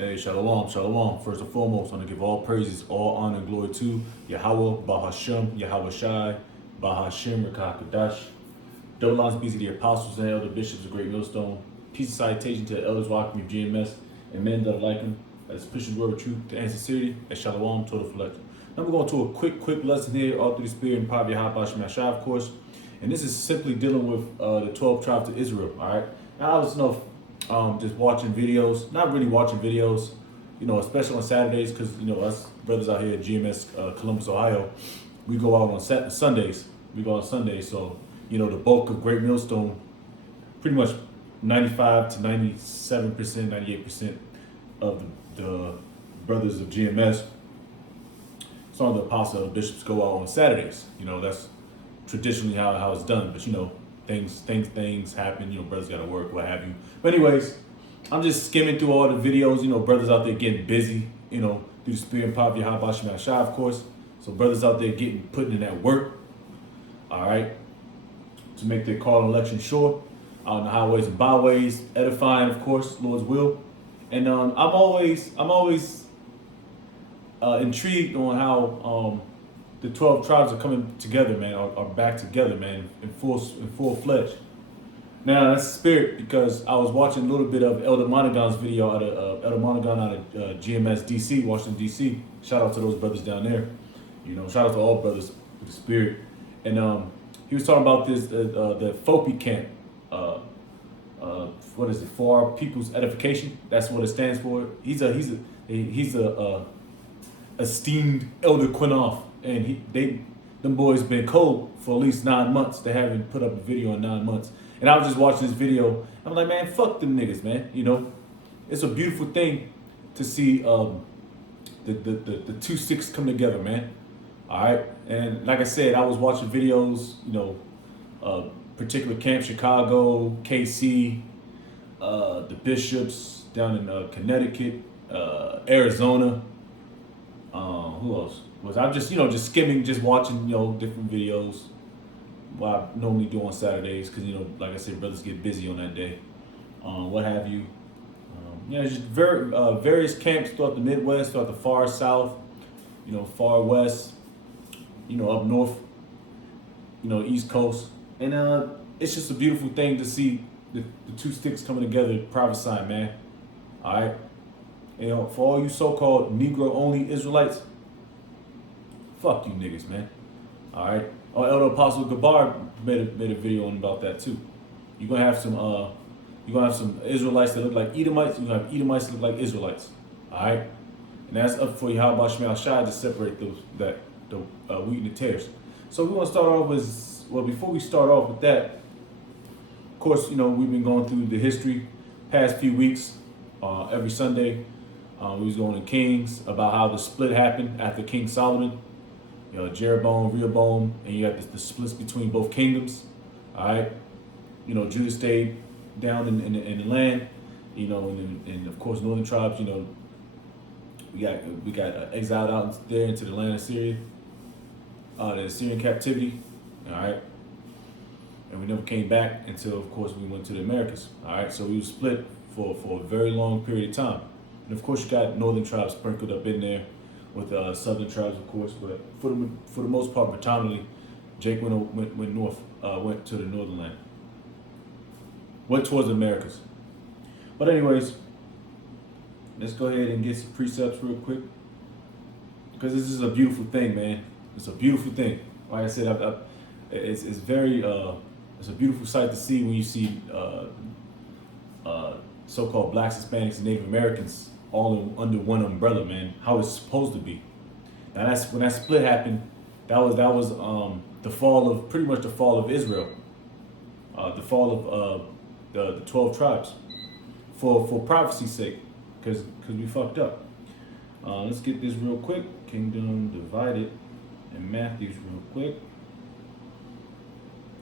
Hey, shalom, shalom. First and foremost, I want to give all praises, all honor, and glory to Yahweh, Bahashem, Yahweh Shai, Bahashem, Rakakadash. Double lines be to the apostles and elder bishops of Great Millstone. Peace and salutation to the elders walking of GMS and men that are like him, that is pushing the word of truth and sincerity, and shalom, total collector. Now we're going to a quick lesson here, all through the spirit and power of Yapah, Shai, of course. And this is simply dealing with the 12 tribes of Israel, all right? Now, I was just watching videos, not really watching videos, especially on Saturdays, because, us brothers out here at GMS Columbus, Ohio, we go out on Sundays. We go on Sundays, so, the bulk of Great Millstone, pretty much 95 to 97%, 98% of the brothers of GMS, some of the apostles and bishops go out on Saturdays. That's traditionally how it's done, but things happen, brothers gotta work, what have you. But anyways, I'm just skimming through all the videos, brothers out there getting busy, through the spirit and power of Yapah, Shai, of course. So brothers out there putting in that work, all right, to make their call and election sure, out on the highways and byways, edifying, of course, Lord's will. And I'm always intrigued on how the 12 tribes are coming together, man, are back together, man, in full fledged. Now that's the spirit, because I was watching a little bit of Elder Monaghan's video out of GMS DC, Washington DC. Shout out to those brothers down there. Shout out to all brothers with the spirit. And he was talking about this the FOPI camp. What is it? For Our People's Edification. That's what it stands for. He's a esteemed Elder Quinoff. And them boys been cold for at least 9 months. They haven't put up a video in 9 months. And I was just watching this video. I'm like, man, fuck them niggas, man. It's a beautiful thing to see the two sticks come together, man. All right. And like I said, I was watching videos, particular camp, Chicago, KC, the bishops down in Connecticut, Arizona. Who else? I'm just skimming, just watching, different videos. What I normally do on Saturdays, because, like I said, brothers get busy on that day. What have you. Just various camps throughout the Midwest, throughout the far South, far West, up North, East Coast. And it's just a beautiful thing to see the two sticks coming together, private side, man. All right. For all you so-called Negro-only Israelites, fuck you niggas, man. All right. Elder Apostle Gabar made a video on about that too. You're gonna have some Israelites that look like Edomites. You're gonna have Edomites that look like Israelites. All right. And that's up for Yapah Shai to separate the wheat and the tares. So we want to start off with, before we start off with that, of course, we've been going through the history past few weeks. Every Sunday, we was going to Kings about how the split happened after King Solomon. Jeroboam, Rehoboam, and you got the splits between both kingdoms. All right. Judah stayed down in the land, and of course, northern tribes, we got exiled out there into the land of Syria, the Assyrian captivity. All right. And we never came back until, of course, we went to the Americas. All right. So we were split for a very long period of time. And of course, you got northern tribes sprinkled up in there with southern tribes, of course. But for the most part, predominantly, Jake went north, went to the northern land, went towards the Americas. But anyways, let's go ahead and get some precepts real quick, because this is a beautiful thing, man. It's a beautiful thing. Like I said, it's very it's a beautiful sight to see when you see so-called blacks, Hispanics, and Native Americans all under one umbrella, man. How it's supposed to be. Now that's when that split happened. That was pretty much the fall of Israel, the fall of the 12 tribes, for prophecy's sake, because we fucked up. Let's get this real quick. Kingdom divided in Matthew's real quick.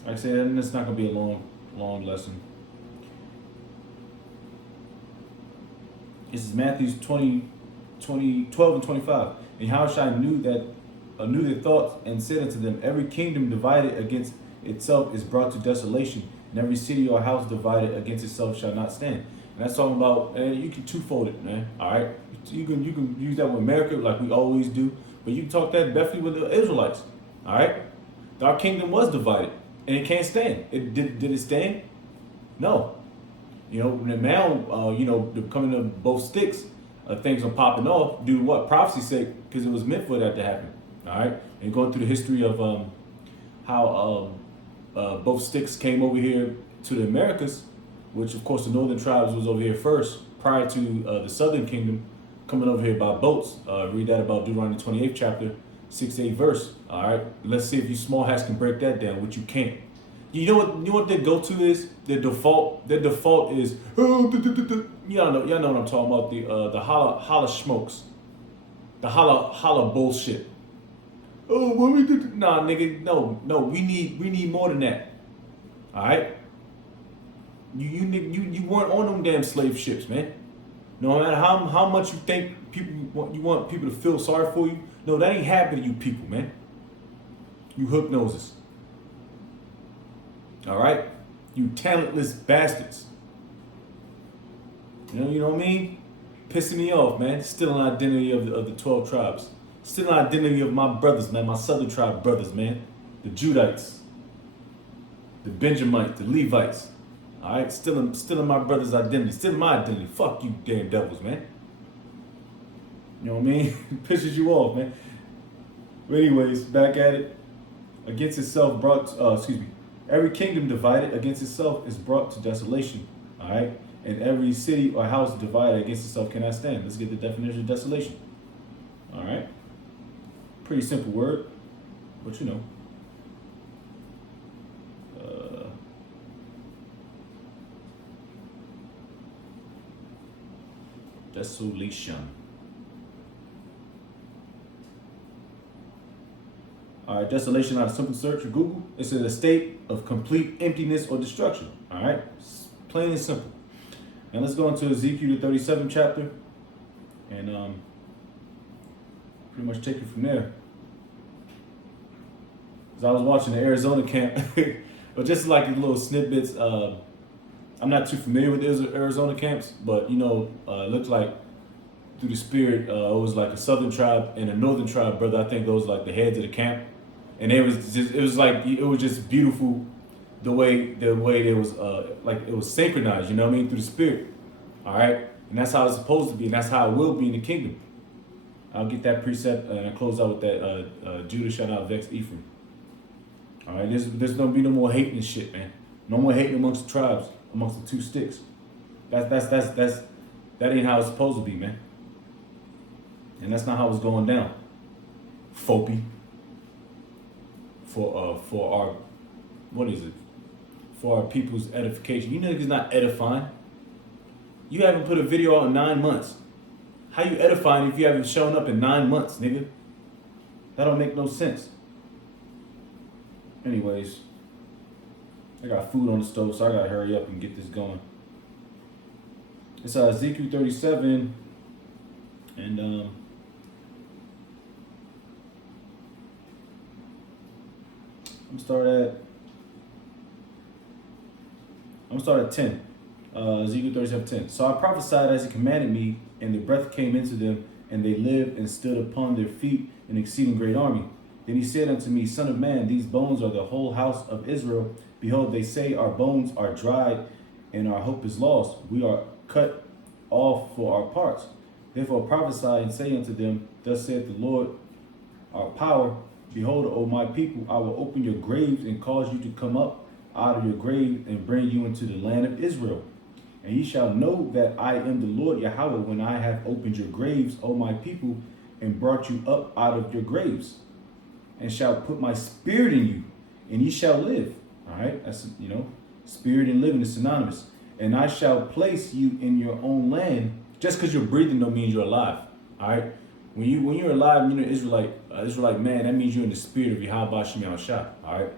Like I said, and it's not gonna be a long lesson. This is Matthew's 12 and 25. And Yahushua knew their thoughts, and said unto them, every kingdom divided against itself is brought to desolation, and every city or house divided against itself shall not stand. And that's talking about, and you can twofold it, man. All right, you can use that with America like we always do, but you can talk that definitely with the Israelites. All right, our kingdom was divided, and it can't stand. It did it stand? No. You know, now the coming of both sticks, things are popping off due to what prophecy said, because it was meant for that to happen. All right, and going through the history of how both sticks came over here to the Americas, which of course the northern tribes was over here first, prior to the southern kingdom coming over here by boats. Read that about Deuteronomy 28th chapter, 6-8 verse. All right, let's see if you small hats can break that down, which you can't. You know what their go-to is? Their default is y'all know what I'm talking about, the holla smokes, the holla bullshit. Oh, what we did? Nah, nigga, no, we need more than that. All right, you weren't on them damn slave ships, man. No matter how much you think you want people to feel sorry for you, no, that ain't happening to you people, man. You hook noses. All right, you talentless bastards. You know what I mean? Pissing me off, man. Still an identity of the 12 tribes. Still an identity of my brothers, man. My southern tribe brothers, man. The Judites, the Benjamites, the Levites. All right, still in my brother's identity. Still in my identity. Fuck you, damn devils, man. You know what I mean? Pisses you off, man. But anyways, back at it. Against itself brought. Every kingdom divided against itself is brought to desolation. All right, and every city or house divided against itself cannot stand. Let's get the definition of desolation. All right, pretty simple word, but you know. Desolation. All right, desolation out of simple search or Google. It's a state of complete emptiness or destruction. All right, it's plain and simple. And let's go into Ezekiel the 37th chapter, and pretty much take it from there. As I was watching the Arizona camp, but just like the little snippets. I'm not too familiar with the Arizona camps, but it looked like through the spirit, it was like a southern tribe and a northern tribe, brother. I think those were like the heads of the camp. And it was just beautiful the way there was like it was synchronized, you know what I mean, through the spirit. All right, and that's how it's supposed to be, and that's how it will be in the kingdom. I'll get that precept and I close out with that Judah shout out Vex Ephraim. All right, there's gonna be no more hating and shit, man. No more hating amongst the tribes, amongst the two sticks. That ain't how it's supposed to be, man. And that's not how it's going down. Fopi. For our, what is it? For our people's edification. You niggas not edifying. You haven't put a video out in 9 months. How you edifying if you haven't shown up in 9 months, nigga? That don't make no sense. Anyways, I got food on the stove, so I gotta hurry up and get this going. It's Ezekiel 37, and I'm gonna start at 10. Ezekiel 37:10. So I prophesied as he commanded me, and the breath came into them, and they lived and stood upon their feet, an exceeding great army. Then he said unto me, Son of man, these bones are the whole house of Israel. Behold, they say, our bones are dried, and our hope is lost. We are cut off for our parts. Therefore prophesy and say unto them, Thus saith the Lord, our power. Behold, O my people, I will open your graves and cause you to come up out of your grave and bring you into the land of Israel. And ye shall know that I am the Lord Yahweh when I have opened your graves, O my people, and brought you up out of your graves, and shall put my spirit in you, and ye shall live. All right, that's, spirit and living is synonymous. And I shall place you in your own land. Just because you're breathing don't mean you're alive. All right, when you're alive and you're an Israelite man, that means you're in the spirit of Yahweh Shem Yahushua. All right,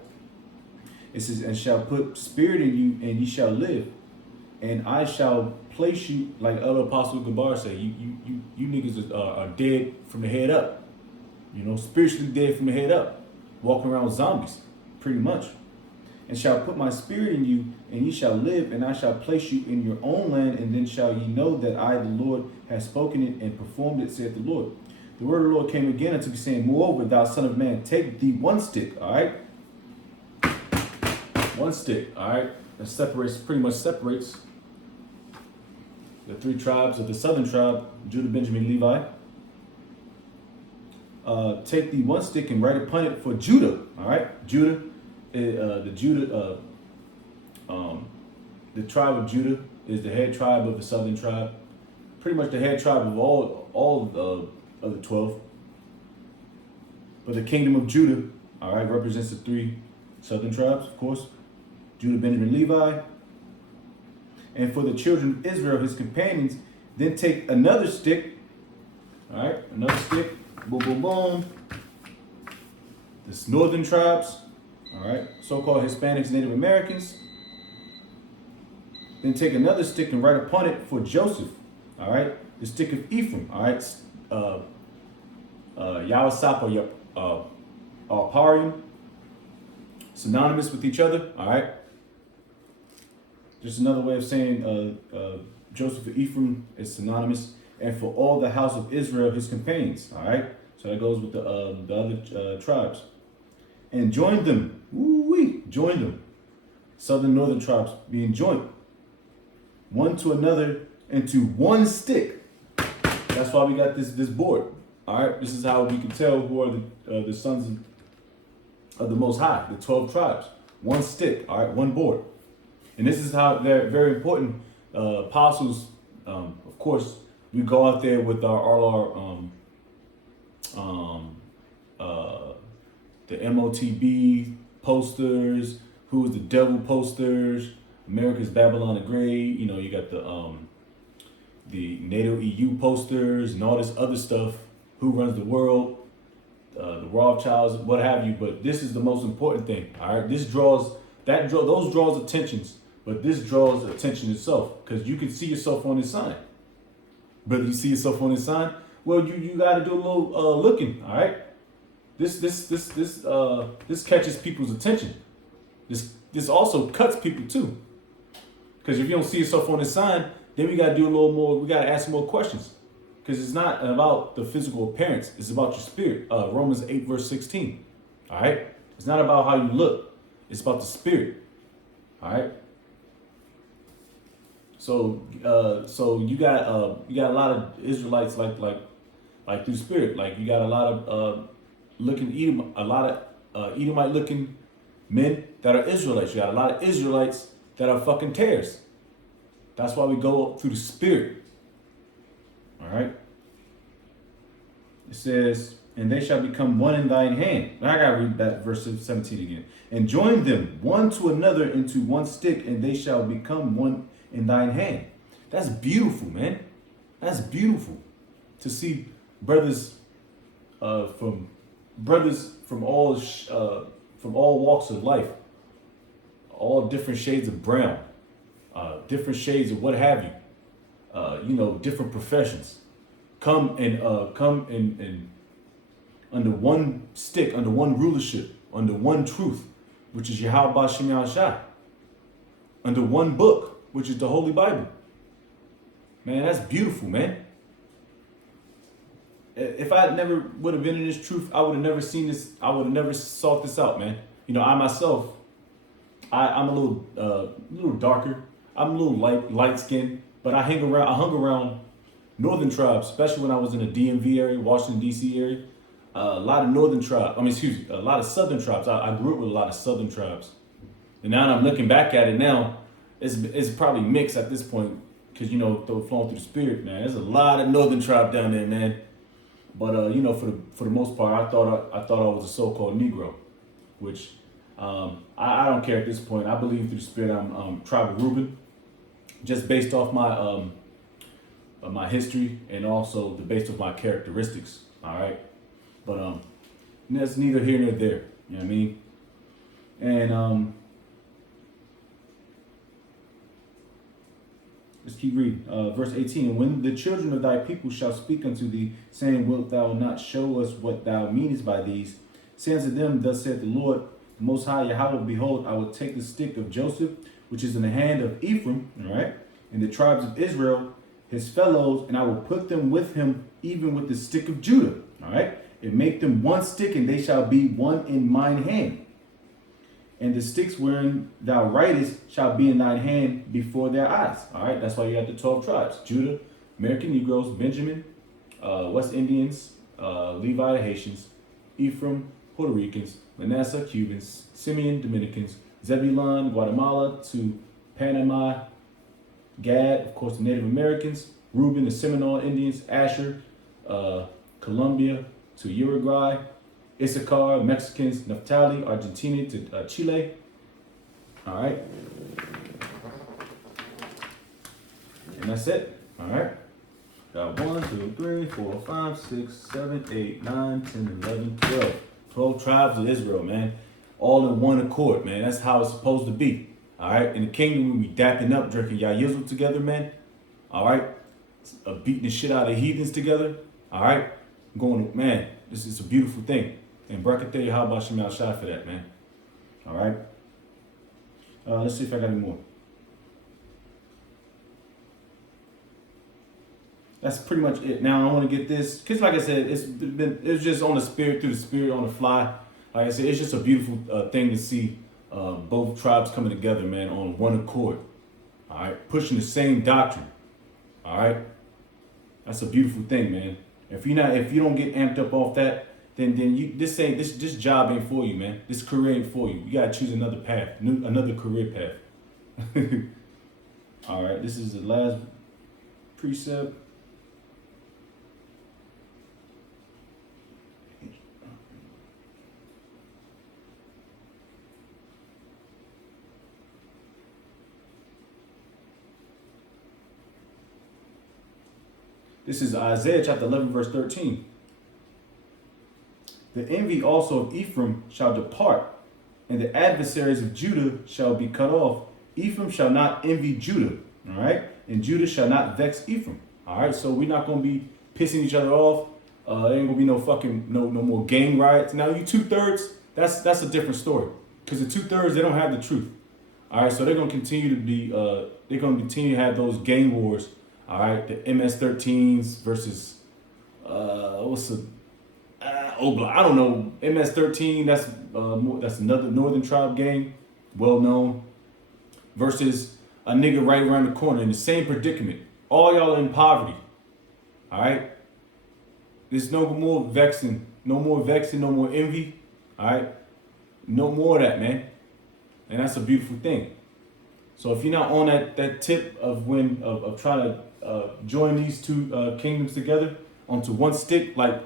it says, and shall put spirit in you, and ye shall live. And I shall place you, like other Apostle Gabar said, you niggas are dead from the head up. Spiritually dead from the head up. Walking around with zombies, pretty much. and shall put my spirit in you, and ye shall live, and I shall place you in your own land, and then shall ye know that I, the Lord, have spoken it and performed it, saith the Lord. The word of the Lord came again unto me, saying, moreover, thou son of man, take thee one stick, all right? One stick, all right? That separates, pretty much separates the three tribes of the southern tribe, Judah, Benjamin, Levi. Take thee one stick and write upon it for Judah, all right? Judah, the tribe of Judah is the head tribe of the southern tribe. Pretty much the head tribe of all of the 12. But the kingdom of Judah, all right, represents the three southern tribes, of course. Judah, Benjamin, Levi. And for the children of Israel, his companions, then take another stick, all right, another stick, boom, boom, boom. This northern tribes, all right, so-called Hispanics, Native Americans. Then take another stick and write upon it for Joseph, all right, the stick of Ephraim, all right, Yawasap or Parium, synonymous with each other, all right. Just another way of saying Joseph of Ephraim is synonymous, and for all the house of Israel, his companions, all right. So that goes with the other tribes, and join them, join them, southern, northern tribes being joined, one to another into one stick. That's why we got this board. All right, this is how we can tell who are the sons of the Most High, the 12 tribes. One stick, all right, one board. And this is how they're very important. Apostles, of course, we go out there with all our the MOTB posters, who is the devil posters, America's Babylon the Great. You know, you got the NATO EU posters and all this other stuff. Who runs the world? The Rothschilds, what have you. But this is the most important thing. All right, those draws attentions, but this draws attention itself because you can see yourself on this sign. But you see yourself on this sign, well, you got to do a little looking. All right, this catches people's attention. This also cuts people too, because if you don't see yourself on this sign, then we got to do a little more. We got to ask some more questions. Because it's not about the physical appearance. It's about your spirit. Romans 8, verse 16. All right? It's not about how you look. It's about the spirit. All right? So you got a lot of Israelites like through spirit. Like you got a lot of Edomite looking men that are Israelites. You got a lot of Israelites that are fucking tares. That's why we go through the spirit. All right. It says, and they shall become one in thine hand. Now I gotta read that verse 17 again. And join them one to another into one stick, and they shall become one in thine hand. That's beautiful, man. That's beautiful to see brothers from all walks of life, all different shades of brown, different shades of what have you. Different professions come and under one stick, under one rulership, under one truth, which is Yahweh Shem Yahshai, under one book, which is the Holy Bible. Man, that's beautiful, man. If I never would have been in this truth, I would have never seen this. I would have never sought this out, man. You know, I myself, I'm a little darker. I'm a little light skinned. But I hung around northern tribes, especially when I was in the DMV area, Washington, D.C. area. A lot of a lot of southern tribes. I grew up with a lot of southern tribes. And now that I'm looking back at it now, it's probably mixed at this point because, flowing through the spirit, man. There's a lot of northern tribe down there, man. But, for the most part, I thought I was a so-called Negro, which I don't care at this point. I believe through the spirit I'm tribal Reuben. Just based off my history and also based off my characteristics, all right? But that's neither here nor there, you know what I mean? And let's keep reading. Verse 18, and when the children of thy people shall speak unto thee, saying, wilt thou not show us what thou meanest by these? Say unto them, thus saith the Lord, Most High Yahweh, behold, I will take the stick of Joseph, which is in the hand of Ephraim, all right, and the tribes of Israel, his fellows, and I will put them with him, even with the stick of Judah, all right, and make them one stick, and they shall be one in mine hand. And the sticks wherein thou writest shall be in thine hand before their eyes. All right, that's why you got the 12 tribes: Judah, American Negroes, Benjamin, West Indians, Levi, Haitians, Ephraim, Puerto Ricans, Manasseh, Cubans, Simeon, Dominicans, Zebulun, Guatemala to Panama, Gad, of course, the Native Americans, Reuben, the Seminole Indians, Asher, Colombia to Uruguay, Issachar, Mexicans, Naphtali, Argentina to Chile. All right. And that's it. All right. Got 1, 2, 3, 4, 5, 6, 7, 8, 9, 10, 11, 12. 12 tribes of Israel, man. All in one accord, man. That's how it's supposed to be. All right. In the kingdom, we be dapping up, drinking Yayizzle together, man. All right. Beating the shit out of heathens together. All right. Going, man, this is a beautiful thing. And Brakateh Yahweh Shem Yahshai for that, man. All right. Let's see if I got any more. That's pretty much it. Now I want to get this, because like I said, it's just on the spirit, through the spirit, on the fly. Like I said, it's just a beautiful thing to see both tribes coming together, man, on one accord. All right, pushing the same doctrine. All right, that's a beautiful thing, man. If you don't get amped up off that, then this job ain't for you, man. This career ain't for you. You gotta choose another path, another career path. All right, this is the last precept. This is Isaiah chapter 11, verse 13. The envy also of Ephraim shall depart, and the adversaries of Judah shall be cut off. Ephraim shall not envy Judah, all right? And Judah shall not vex Ephraim, all right? So we're not going to be pissing each other off. There ain't going to be no more gang riots. Now, you 2/3, that's a different story. Because the 2/3, they don't have the truth, all right? So they're going to continue to be, they're going to continue to have those gang wars, all right? The MS-13s versus, what's the... Obla, I don't know. MS-13, that's another Northern Tribe gang, well known, versus a nigga right around the corner in the same predicament. All y'all in poverty. All right? There's no more vexing, no more envy. All right? No more of that, man. And that's a beautiful thing. So if you're not on that tip of trying to join these two kingdoms together onto one stick, like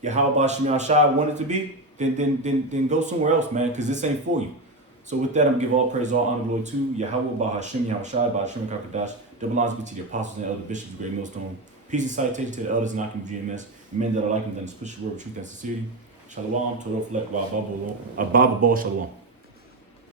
Yahweh Shem Yahshai wanted to be, then go somewhere else, man, because this ain't for you. So with that, I'm going to give all praise, all honor, glory to Yahweh Bahashem Yahushai, Bahashem Kakadash. Double honors be to the apostles and elder bishops, great millstone. Peace and salutation to the elders and Akim GMS. And men that are like them, that push the word of truth and sincerity. Shalom, Torah, Flek, Abba, Shalom.